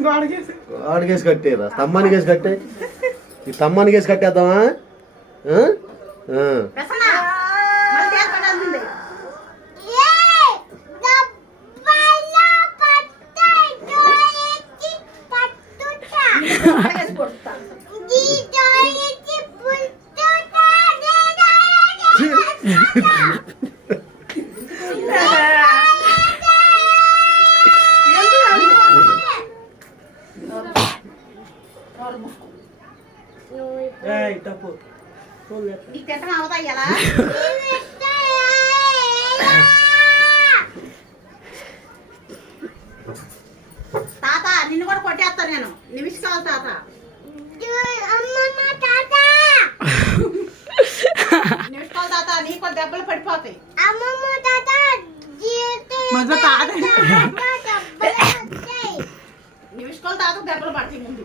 వాడికేసి కట్టేరా స్తంభానికి వేసి కట్టే ఈ స్తంభానికి వేసి కట్టేద్దామా తాత నిన్ను కూడా కొట్టేస్తాను నేను నిమిషాలు తాత నిమిషాలు తాత నీకు దెబ్బలు పడిపోతాయి నిమిషాలు తాత దెబ్బలు పడతాయి ముందు